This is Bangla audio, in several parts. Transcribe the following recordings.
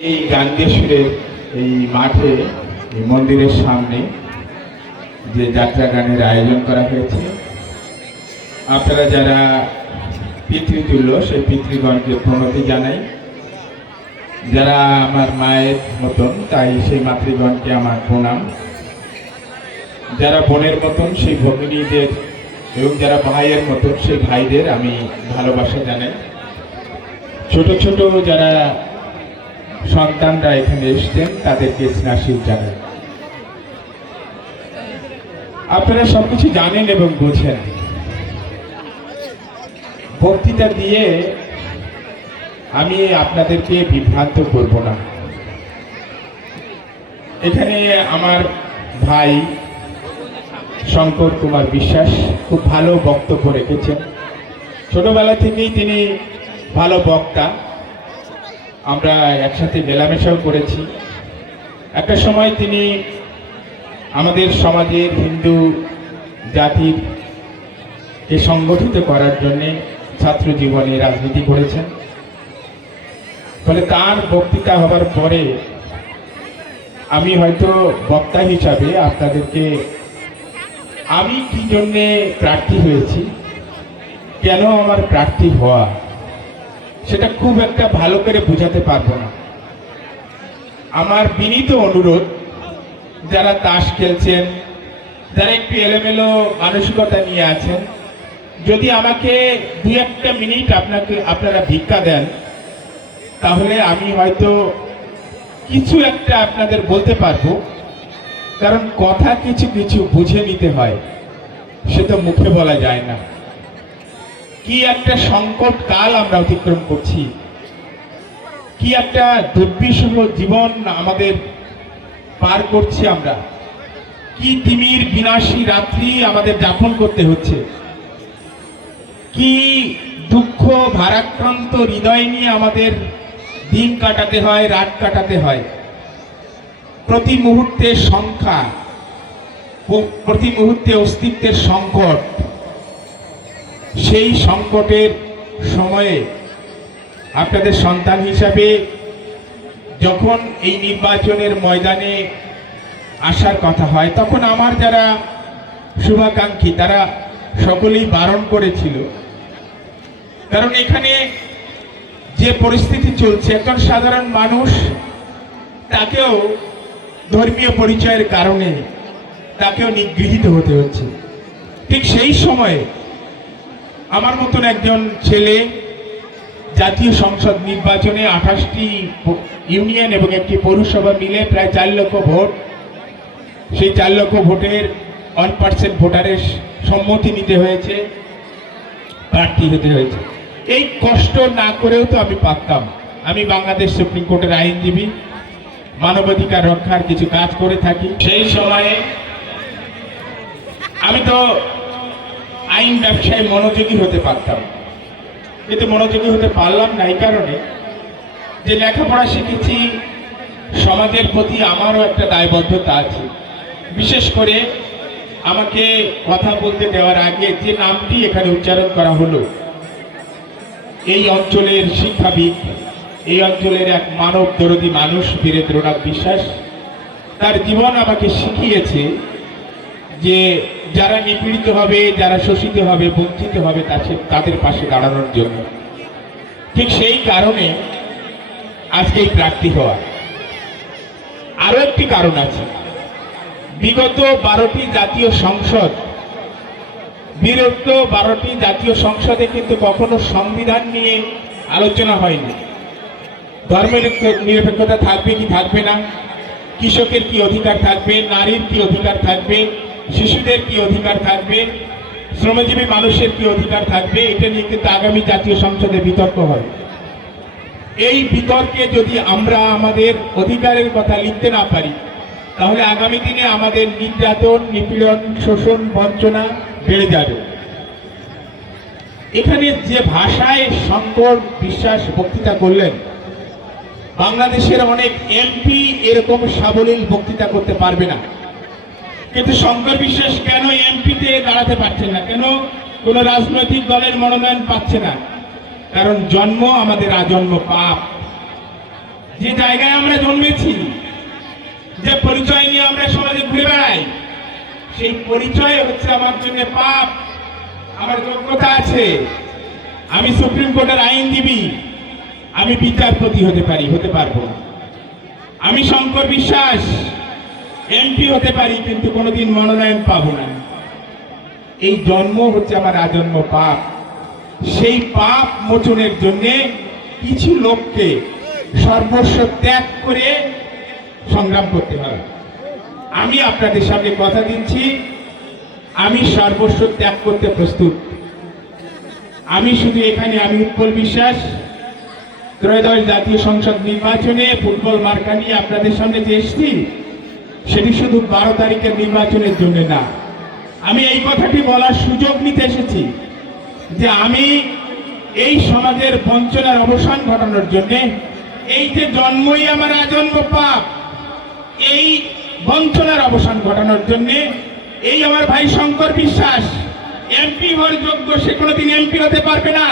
এই গান্দেশ্বরের এই মাঠে এই মন্দিরের সামনে যে যাত্রা গানের আয়োজন করা হয়েছে, আপনারা যারা পিতৃতুল্য সেই পিতৃগণকে প্রণতি জানাই। যারা আমার মায়ের মতন তাই সেই মাতৃগণকে আমার প্রণাম। যারা বোনের মতন সেই ভগিনীদের এবং যারা ভাইয়ের মতন সেই ভাইদের আমি ভালোবাসা জানাই। ছোট ছোট যারা সন্তানরা এখানে এসছেন তাদেরকে স্নেহাশীষ জানাই। আপনারা সবকিছু জানেন এবং বোঝেন। বক্তৃতা দিয়ে আমি আপনাদেরকে বিভ্রান্ত করব না। এখানে আমার ভাই শঙ্কর কুমার বিশ্বাস খুব ভালো বক্তব্য রেখেছেন। ছোটবেলা থেকেই তিনি ভালো বক্তা, আমরা একসাথে মেলামেশাও করেছি। একটা সময় তিনি আমাদের সমাজের হিন্দু জাতিকে সংগঠিত করার জন্যে ছাত্র জীবনে রাজনীতি করেছেন। ফলে তার বক্তৃতা হবার পরে আমি হয়তো বক্তা হিসাবে আপনাদেরকে আমি কি জন্যে প্রার্থী হয়েছি, কেন আমার প্রার্থী হওয়া, সেটা খুব একটা ভালো করে বোঝাতে পারবো না। আমার বিনীত অনুরোধ, যারা তাস খেলছেন, যারা একটু এলোমেলো মানসিকতা নিয়ে আছেন, যদি আমাকে 2-1 মিনিট আপনারা ভিক্ষা দেন, তাহলে আমি হয়তো কিছু একটা আপনাদের বলতে পারবো। কারণ কথা কিছু কিছু বুঝে নিতে হয়, সে তো মুখে বলা যায় না। কি একটা সংকট কাল আমরা অতিক্রম করছি, কি একটা দুর্বিষহ জীবন আমাদের পার করছি আমরা, কি তিমির বিনাশী রাত্রি আমাদের যাপন করতে হচ্ছে, কি দুঃখ ভারাক্রান্ত হৃদয় নিয়ে আমাদের দিন কাটাতে হয়, রাত কাটাতে হয়। প্রতি মুহূর্তে সংখ্যা, প্রতি মুহূর্তে অস্তিত্বের সংকট। সেই সংকটের সময়ে আপনাদের সন্তান হিসাবে যখন এই নির্বাচনের ময়দানে আসার কথা হয়, তখন আমার যারা শুভাকাঙ্ক্ষী তারা সকলেই বারণ করেছিল। কারণ এখানে যে পরিস্থিতি চলছে, একজন সাধারণ মানুষ তাকেও ধর্মীয় পরিচয়ের কারণে তাকেও নিগৃহীত হতে হচ্ছে। ঠিক সেই সময়ে আমার মতন একজন ছেলে জাতীয় সংসদ নির্বাচনে 28টি ইউনিয়ন এবং একটি পৌরসভা মিলে প্রায় 4 লক্ষ ভোট, সেই 4 লক্ষ ভোটের 1% ভোটারের সম্মতি নিতে হয়েছে, প্রার্থী হতে হয়েছে। এই কষ্ট না করেও তো আমি পারতাম। আমি বাংলাদেশ সুপ্রিম কোর্টের আইনজীবী, মানবাধিকার রক্ষার কিছু কাজ করে থাকি। সেই সময়ে আমি তো আইন ব্যবসায় মনোযোগী হতে পারতাম, কিন্তু মনোযোগী হতে পারলাম না এই কারণে যে লেখাপড়া শিখেছি, সমাজের প্রতি আমারও একটা দায়বদ্ধতা আছে। বিশেষ করে আমাকে কথা বলতে দেওয়ার আগে যে নামটি এখানে উচ্চারণ করা হলো, এই অঞ্চলের শিক্ষাবিদ, এই অঞ্চলের এক মানব দরদী মানুষ বীরেন্দ্রনাথ বিশ্বাস, তার জীবন আমাকে শিখিয়েছে যে যারা নিপীড়িত হবে, যারা শোষিত হবে, বঞ্চিত হবে, তাদের পাশে দাঁড়ানোর জন্য। ঠিক সেই কারণে আজকে এই প্রার্থী হওয়া। আরো একটি কারণ আছে। বিগত 12টি জাতীয় সংসদে কিন্তু কখনো সংবিধান নিয়ে আলোচনা হয়নি। ধর্মের নিরপেক্ষতা থাকবে কি থাকবে না, কৃষকের কি অধিকার থাকবে, নারীর কি অধিকার থাকবে, শিশুদের কি অধিকার থাকবে, শ্রমজীবী মানুষের কি অধিকার থাকবে, এটা নিয়ে কিন্তু আগামী জাতীয় সংসদে বিতর্ক হয়। এই বিতর্কে যদি আমরা আমাদের অধিকারের কথা লিখতে না পারি, তাহলে আগামী দিনে আমাদের নির্যাতন, নিপীড়ন, শোষণ, বঞ্চনা বেড়ে যাবে। এখানে যে ভাষায় শঙ্কর বিশ্বাস বক্তৃতা করলেন, বাংলাদেশের অনেক এমপি এরকম সাবলীল বক্তৃতা করতে পারবে না। কিন্তু শঙ্কর বিশ্বাস কেন এমপিতে দাঁড়াতে পারছেন না, কেন কোন রাজনৈতিক দলের মনোনয়ন পাচ্ছে না? কারণ জন্ম আমাদের আজন্ম পাপ। যে জায়গায় আমরা জন্মেছি, যে পরিচয় নিয়ে আমরা সমাজে ঘুরে বেড়াই, সেই পরিচয় হচ্ছে আমার জন্য পাপ। আমার যোগ্যতা আছে, আমি সুপ্রিম কোর্টের আইনজীবী, আমি বিচারপতি হতে পারি, হতে পারবো না। আমি শঙ্কর বিশ্বাস এমপি হতে পারি, কিন্তু কোনোদিন মনোনয়ন পাবো না। এই জন্ম হচ্ছে আমার আজন্ম পাপ। সেই পাপ মোচনের জন্য কিছু লোককে সর্বস্ব ত্যাগ করে সংগ্রাম করতে হবে। আমি আপনাদের সামনে কথা দিচ্ছি, আমি সর্বস্ব ত্যাগ করতে প্রস্তুত। আমি শুধু এখানে, আমি উৎপল বিশ্বাস ত্রয়োদশ জাতীয় সংসদ নির্বাচনে ফুটবল মার্কা নিয়ে আপনাদের সামনে যে এসেছি, সেটি শুধু 12 তারিখের নির্বাচনের জন্য না। আমি এই কথাটি বলার সুযোগ নিতে এসেছি যে আমি এই সমাজের বঞ্চনার অবসান ঘটানোর জন্য, এই যে জন্মই আমার আজন্ম পাপ, এই বঞ্চনার অবসান ঘটানোর জন্য এই আমার ভাই শঙ্কর বিশ্বাস এমপি হওয়ার যোগ্য, সে কোনোদিন এমপি হতে পারবে না।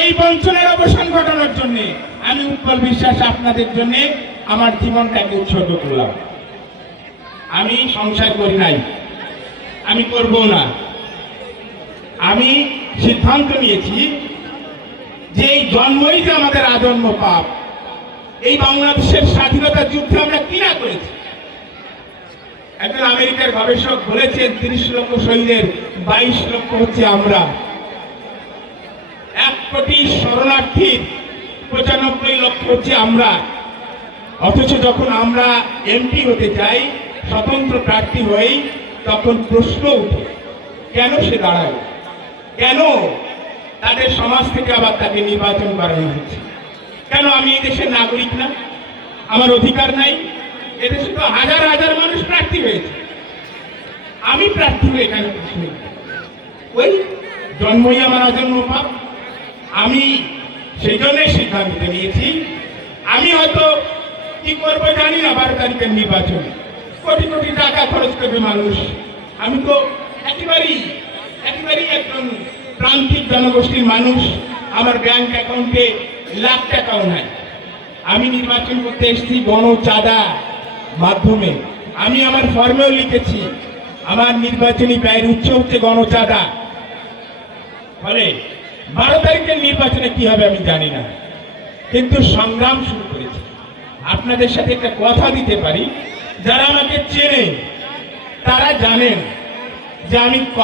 এই বঞ্চনার অবসান ঘটানোর জন্য আমি উৎপল বিশ্বাস আপনাদের জন্য আমার জীবনটাকে উৎসর্গ করলাম। আমি সংসার করি নাই, আমি করব না। আমি সিদ্ধান্ত নিয়েছি যে এই জন্মই যে আমাদের আজন্ম পাপ। এই বাংলাদেশের স্বাধীনতা যুদ্ধে আমরা কি না করেছি। একজন আমেরিকার গবেষক বলেছেন 30 লক্ষ শহীদের 22 লক্ষ হচ্ছে আমরা। 1 কোটি শরণার্থীর 95 লক্ষ হচ্ছে আমরা। অথচ যখন আমরা এমপি হতে চাই, স্বতন্ত্র প্রার্থী হই, তখন প্রশ্ন উঠে কেন সে দাঁড়ায়, কেন তাদের সমাজ থেকে আবার তাকে নির্বাচন করা হয়েছে। কেন আমি এই দেশের নাগরিক না? আমার অধিকার নাই? এদেশে তো হাজার হাজার মানুষ প্রার্থী হয়েছে, আমি প্রার্থী হয়ে এখানে ওই জন্মই আমার অজন্ম পাপ। আমি সেই জন্যই সিদ্ধান্ত নিয়েছি, আমি হয়তো কি করবো জানি না। 12 তারিখের নির্বাচনে কোটি কোটি টাকা খরচ করবে মানুষ। আমি তো একেবারেই একজন প্রান্তিক জনগোষ্ঠীর মানুষ। আমার ব্যাংক অ্যাকাউন্টে লাখ টাকাও নাই। আমি নির্বাচন করতে এসেছি গণচাঁদা মাধ্যমে। আমি আমার ফর্মেও লিখেছি আমার নির্বাচনী ব্যয়ের উৎস হচ্ছে গণচাঁদা। ফলে 12 তারিখের নির্বাচনে কি হবে আমি জানি না, কিন্তু সংগ্রাম শুরু করেছি। আপনাদের সাথে একটা কথা দিতে পারি, যারা আমাকে চেনে তারা জানেন যে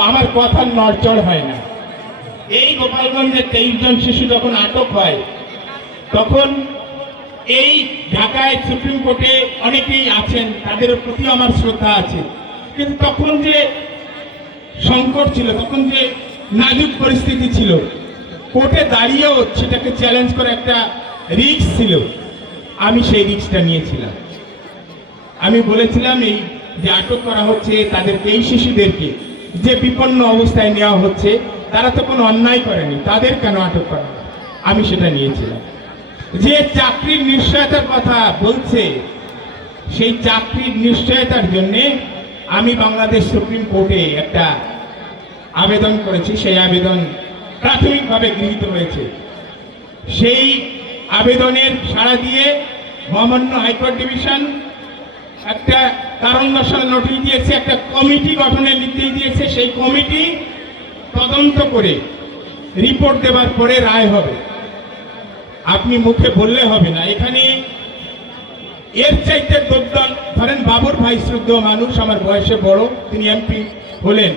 আমার কথার নড়চড় হয় না। এই গোপালগঞ্জে 23 জন শিশু যখন আটক হয়, তখন এই ঢাকায় সুপ্রিম কোর্টে অনেকেই আছেন, তাদের প্রতি আমার শ্রদ্ধা আছে। কিন্তু তখন যে সংকট ছিল, তখন যে নাজুক পরিস্থিতি ছিল, কোর্টে দাঁড়িয়েও সেটাকে চ্যালেঞ্জ করে একটা রিস্ক ছিল। আমি সেই রিস্কটা নিয়েছিলাম। আমি বলেছিলাম এই যে আটক করা হচ্ছে তাদেরকে, এই শিশুদেরকে যে বিপন্ন অবস্থায় নেওয়া হচ্ছে, তারা তো কোনো অন্যায় করেনি, তাদের কেন আটক করা? আমি সেটা নিয়েছিলাম। যে চাকরির নিশ্চয়তার কথা বলছে, সেই চাকরির নিশ্চয়তার জন্য আমি বাংলাদেশ সুপ্রিম কোর্টে একটা আবেদন করেছি। সেই আবেদন প্রাথমিকভাবে গৃহীত হয়েছে। সেই আবেদনের সাড়া দিয়ে মহামান্য হাইকোর্ট ডিভিশন একটা কারণ দর্শানোর নোটিশ দিয়েছে, একটা কমিটি গঠনের নির্দেশ দিয়েছে। সেই কমিটি তদন্ত করে রিপোর্ট দেওয়ার পরে রায় হবে। আপনি মুখে বললে হবে না। এখানে এর চাইতে দুর্দান্ত, ধরেন বাবুর ভাই শ্রদ্ধেয় মানুষ, আমার বয়সে বড়, তিনি এমপি হলেন,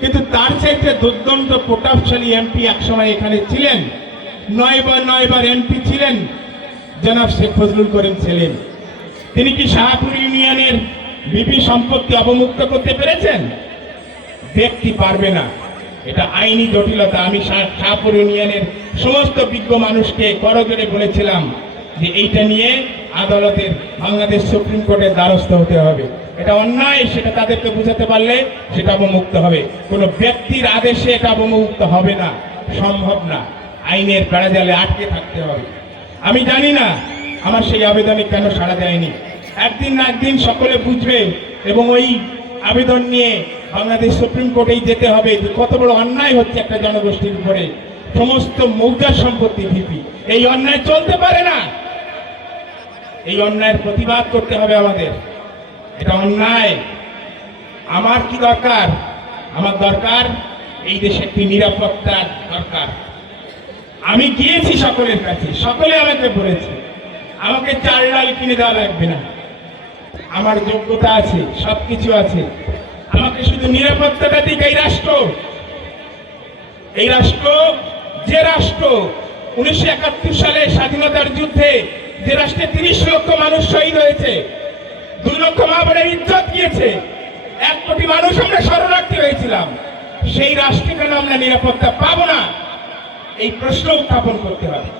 কিন্তু তার চাইতে দুর্দান্ত প্রতাপশালী এমপি একসময় এখানে ছিলেন, 9 বার এমপি ছিলেন, জনাব শেখ ফজলুল করিম ছিলেন। তিনি কি শাহপুর ইউনিয়নের বিপি সম্পত্তি অবমুক্ত করতে পেরেছেন? ব্যক্তি পারবে না, এটা আইনি জটিলতা। আমি শাহপুর ইউনিয়নের সমস্ত বিজ্ঞ মানুষকে করজোড়ে বলেছিলাম যে এইটা নিয়ে আদালতের, বাংলাদেশ সুপ্রিম কোর্টের দ্বারস্থ হতে হবে। এটা অন্যায়, সেটা তাদেরকে বুঝাতে পারলে সেটা অবমুক্ত হবে। কোনো ব্যক্তির আদেশে এটা অবমুক্ত হবে না, সম্ভব না। আইনের বেড়াজালে আটকে থাকতে হবে। আমি জানি না আমার সেই আবেদনে কেন সাড়া দেয়নি। একদিন না একদিন সকলে বুঝবে এবং ওই আবেদন নিয়ে বাংলাদেশ সুপ্রিম কোর্টেই যেতে হবে যে কত বড় অন্যায় হচ্ছে একটা জনগোষ্ঠীর উপরে, সমস্ত মৌজার সম্পত্তি ভিপি। এই অন্যায় চলতে পারে না। এই অন্যায়ের প্রতিবাদ করতে হবে আমাদের। এটা অন্যায়। আমার কি দরকার? আমার দরকার এই দেশে একটি নিরাপত্তার দরকার। আমি গিয়েছি সকলের কাছে, সকলে আমাকে বলেছে আমাকে চাল ডাল কিনে দেওয়া লাগবে না, আমার যোগ্যতা আছে, সবকিছু আছে, আমাকে শুধু নিরাপত্তাটা দিক। এই রাষ্ট্র যে রাষ্ট্র 1971 সালে স্বাধীনতার যুদ্ধে যে রাষ্ট্রে 30 লক্ষ মানুষ শহীদ হয়েছে, 2 লক্ষ মা বোনের ইজ্জত গিয়েছে, 1 কোটি মানুষ আমরা শরণার্থী হয়েছিলাম, সেই রাষ্ট্রে কেন আমরা নিরাপত্তা পাবো না? এই প্রশ্ন উত্থাপন করতে হবে।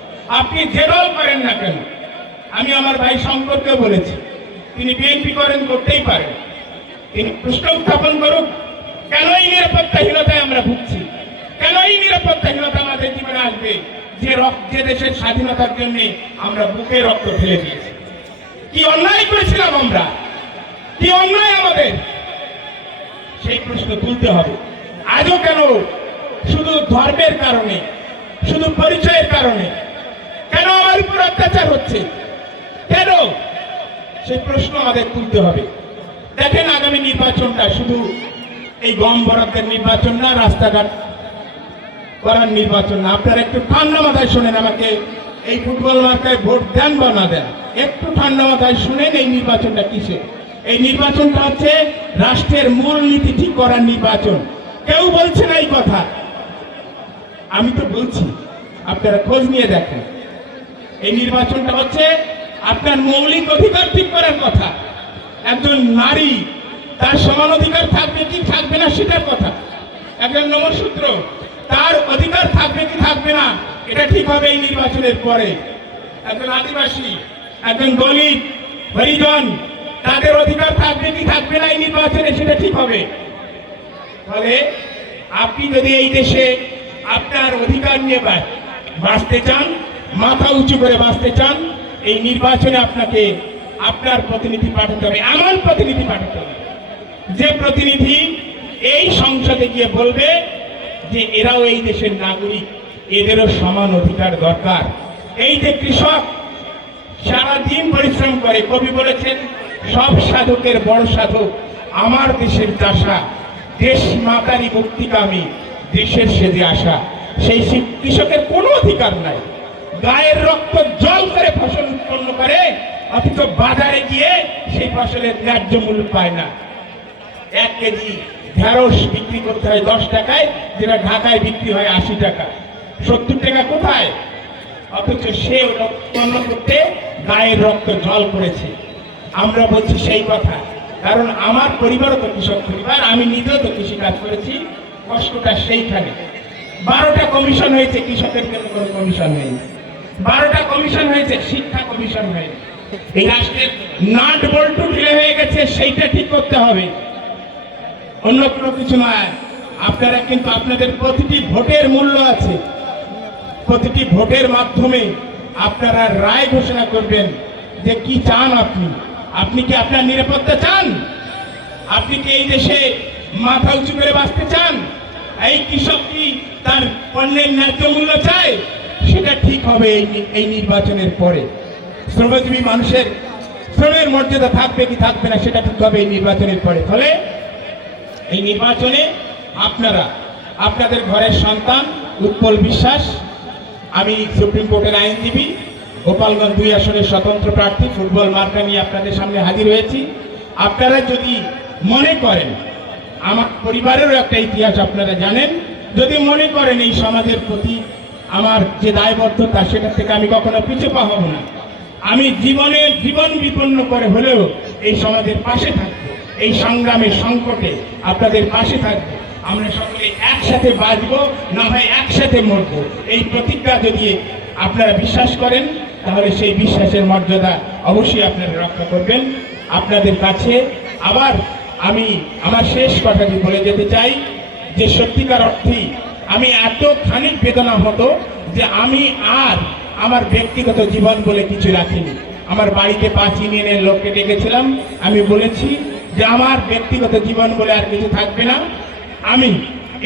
আপনি যে দল করেন না কেন, আমি আমার ভাই শঙ্করকেও বলেছি, তিনি বিএনপি করেন, করতেই পারেন, তিনি প্রশ্ন উত্থাপন করুক, কেন এই নিরাপত্তাহীনতায় আমরা ভুগছি, কেন এই নিরাপত্তাহীনতা আমাদের জীবনে আসবে, যে দেশের স্বাধীনতার জন্য আমরা বুকে রক্ত ঢেলে দিয়েছি। কি অন্যায় করেছিলাম আমরা, কি অন্যায় আমাদের, সেই প্রশ্ন তুলতে হবে। আজও কেন শুধু ধর্মের কারণে, শুধু পরিচয়ের কারণে কেন আমার উপর অত্যাচার হচ্ছে, কেন, সেই প্রশ্ন আমাদের তুলতে হবে। দেখেন, আগামী নির্বাচনটা শুধু এই গম বরাদ্দের নির্বাচন না, রাস্তাঘাট করার নির্বাচন না। আপনারা একটু ঠান্ডা মাথায় শোনেন, আমাকে এই ফুটবল মার্কায় ভোট দেন বা না দেন, একটু ঠান্ডা মাথায় শুনেন এই নির্বাচনটা কিসের। এই নির্বাচনটা হচ্ছে রাষ্ট্রের মূল নীতি ঠিক করার নির্বাচন। কেউ বলছে না এই কথা, আমি তো বলছি, আপনারা খোঁজ নিয়ে দেখেন। এই নির্বাচনটা হচ্ছে আপনার মৌলিক অধিকার ঠিক করার কথা। একজন নারী তার সমান অধিকার থাকবে কি থাকবে না সেটার কথা। একজন নমশূদ্র তার অধিকার থাকবে কি থাকবে না এটা ঠিক হবে এই নির্বাচনের পরে। একজন আদিবাসী, একজন দলিত, হরিজন, তাদের অধিকার থাকবে কি থাকবে না এই নির্বাচনে সেটা ঠিক হবে। ফলে আপনি যদি এই দেশে আপনার অধিকার নিয়ে বাঁচতে চান, মাথা উঁচু করে বাঁচতে চান, এই নির্বাচনে আপনাকে আপনার প্রতিনিধি পাঠাতে হবে, আমার প্রতিনিধি পাঠাতে হবে, যে প্রতিনিধি এই সংসদে গিয়ে বলবে যে এরাও এই দেশের নাগরিক, এদেরও সমান অধিকার দরকার। এই যে কৃষক সারাদিন পরিশ্রম করে, কবি বলেছেন সব সাধকের বড় সাধক আমার দেশের চাষা, দেশ মাতারি মুক্তিকামী, দেশের সেজে আসা। সেই কৃষকের কোনো অধিকার নাই, গায়ের রক্ত জল করে ফসল উৎপন্ন করে, অথচ বাজারে গিয়ে সেই ফসলের ন্যায্য মূল্য পায় না। 1 কেজি ঢেঁড়স বিক্রি করতে হয় 10 টাকায়, যেটা ঢাকায় বিক্রি হয় 80 টাকা। 70 টাকা কোথায়? অথচ সে উৎপন্ন করতে গায়ের রক্ত জল করেছে। আমরা বলছি সেই কথা, কারণ আমার পরিবারও তো কৃষক পরিবার, আমি নিজেও তো কৃষি কাজ করেছি, কষ্টটা সেইখানে। 12টা কমিশন হয়েছে, কৃষকের জন্য কোনো কমিশন হয়নি। 12টা কমিশন হয়েছে, শিক্ষা কমিশন হয়নি। এই রাষ্ট্রের নাট বল্টু ঢিলে হয়ে গেছে, সেইটা ঠিক করতে হবে, অন্য কোনো কিছু নয়। আপনারা কিন্তু আপনাদের প্রতিটি ভোটের মূল্য আছে, প্রতিটি ভোটের মাধ্যমে আপনারা রায় ঘোষণা করবেন যে কি চান আপনি। আপনি কি আপনার নিরাপত্তা চান? আপনি কি এই দেশে মাথা উঁচু করে বাঁচতে চান? এই কৃষক কি তার পণ্যের ন্যায্য মূল্য চায়? সেটা ঠিক হবে এই নির্বাচনের পরে। শ্রমজীবী মানুষের শ্রমের মর্যাদা থাকবে কি থাকবে না সেটা ঠিক হবে এই নির্বাচনের পরে। ফলে এই নির্বাচনে আপনারা আপনাদের ঘরের সন্তান উৎপল বিশ্বাস, আমি সুপ্রিম কোর্টের আইনজীবী, গোপালগঞ্জ 2 আসনের স্বতন্ত্র প্রার্থী, ফুটবল মার্কা নিয়ে আপনাদের সামনে হাজির হয়েছি। আপনারা যদি মনে করেন, আমার পরিবারেরও একটা ইতিহাস আপনারা জানেন, যদি মনে করেন এই সমাজের প্রতি আমার যে দায়বদ্ধতা সেটা থেকে আমি কখনো পিছু পা হব না, আমি জীবন বিপন্ন করে হলেও এই সমাজের পাশে থাকবো, এই সংগ্রামের সংকটে আপনাদের পাশে থাকবো। আমরা সকলে একসাথে বাঁচবো, না হয় একসাথে মরবো। এই প্রতিজ্ঞা যদি আপনারা বিশ্বাস করেন তাহলে সেই বিশ্বাসের মর্যাদা অবশ্যই আপনারা রক্ষা করবেন। আপনাদের কাছে আবার আমি আমার শেষ কথাটি বলে যেতে চাই যে সত্যিকার অর্থেই আমি এত খানিক বেদনা হতো যে আমি আর আমার ব্যক্তিগত জীবন বলে কিছু রাখিনি। আমার বাড়িতে 5 ইউনিয়নের লোককে ডেকেছিলাম, আমি বলেছি যে আমার ব্যক্তিগত জীবন বলে আর কিছু থাকবে না। আমি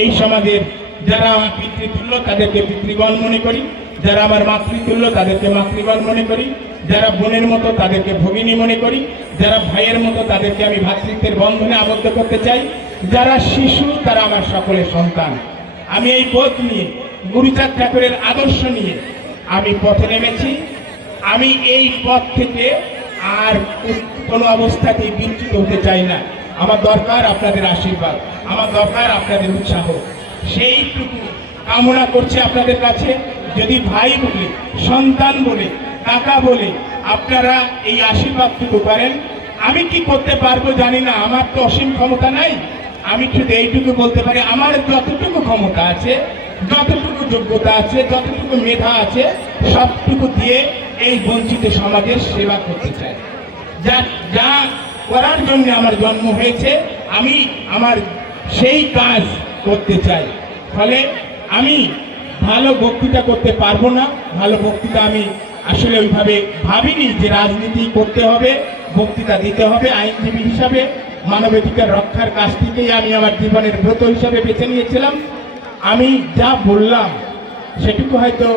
এই সমাজের যারা আমার পিতৃতুল্য তাদেরকে পিতৃগণ মনে করি, যারা আমার মাতৃতুল্য তাদেরকে মাতৃগণ মনে করি, যারা বোনের মতো তাদেরকে ভগিনী মনে করি, যারা ভাইয়ের মতো তাদেরকে আমি ভ্রাতৃত্বের বন্ধনে আবদ্ধ করতে চাই, যারা শিশু তারা আমার সকলের সন্তান। আমি এই বোধ নিয়ে, গুরুচাঁদ ঠাকুরের আদর্শ নিয়ে আমি পথে নেমেছি। আমি এই পথ থেকে আর কোনো অবস্থাতেই বিচ্যুত হতে চাই না। আমার দরকার আপনাদের আশীর্বাদ, আমার দরকার আপনাদের উৎসাহ। সেইটুকু কামনা করছি আপনাদের কাছে। যদি ভাই বলে, সন্তান বলে, কাকা বলে আপনারা এই আশীর্বাদটুকু করেন। আমি কি করতে পারবো জানি না, আমার তো অসীম ক্ষমতা নাই। আমি শুধু এইটুকু বলতে পারি, আমার যতটুকু ক্ষমতা আছে, যতটুকু যোগ্যতা আছে, যতটুকু মেধা আছে, সবটুকু দিয়ে এই বঞ্চিত সমাজের সেবা করতে চাই। যা যা করার জন্য আমার জন্ম হয়েছে, আমি আমার সেই কাজ করতে চাই। ফলে আমি ভালো বক্তৃতা করতে পারবো না। ভালো বক্তৃতা আমি আসলে ওইভাবে ভাবিনি যে রাজনীতি করতে হবে, বক্তৃতা দিতে হবে। আইনজীবী হিসাবে মানবাধিকার রক্ষার কাজটিকেই আমি আমার জীবনের ব্রত হিসাবে বেছে নিয়েছিলাম। আমি যা বললাম সেটুকু হয়তো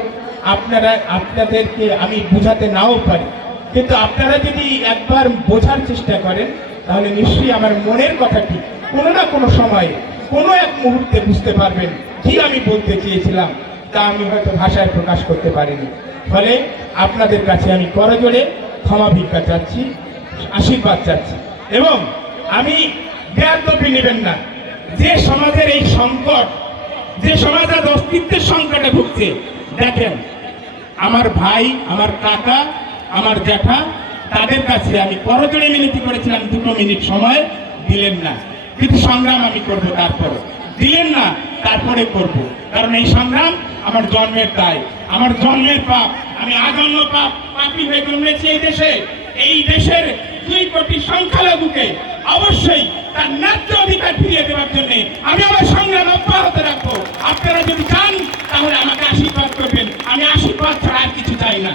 আপনাদেরকে আমি বোঝাতে নাও পারি, কিন্তু আপনারা যদি একবার বোঝার চেষ্টা করেন তাহলে নিশ্চয়ই আমার মনের কথাটি কোনো না কোনো সময়ে, কোনো এক মুহূর্তে বুঝতে পারবেন কি আমি বলতে চেয়েছিলাম, তা আমি হয়তো ভাষায় প্রকাশ করতে পারিনি। ফলে আপনাদের কাছে আমি করজোড়ে ক্ষমা ভিক্ষা চাচ্ছি, আশীর্বাদ চাচ্ছি। এবং আমি বেয়াদবি নেবেন না। যে সমাজের এই সংকট, যে সমাজ আজ অস্তিত্বের সংকটে ভুগছে, দেখেন আমার ভাই, আমার কাকা, আমার জ্যাঠা, তাদের কাছে আমি করজোড়ে মিনতি করেছিলাম, 2 মিনিট সময় দিলেন না। কিন্তু সংগ্রাম আমি করবো, তারপরে দিলেন না, তারপরে করব। কারণ এই সংগ্রাম আমার জন্মের দায়, আমার জন্মের পাপ। আমি আজন্ম পাপী হয়ে জন্মেছি এই দেশে। এই দেশের 2 কোটি সংখ্যালঘুকে অবশ্যই তার ন্যায্য অধিকার ফিরিয়ে দেওয়ার জন্য আমি আমার সংগ্রাম অব্যাহত রাখবো। আপনারা যদি চান তাহলে আমাকে আশীর্বাদ করবেন। আমি আশীর্বাদ ছাড়া আর কিছু চাই না।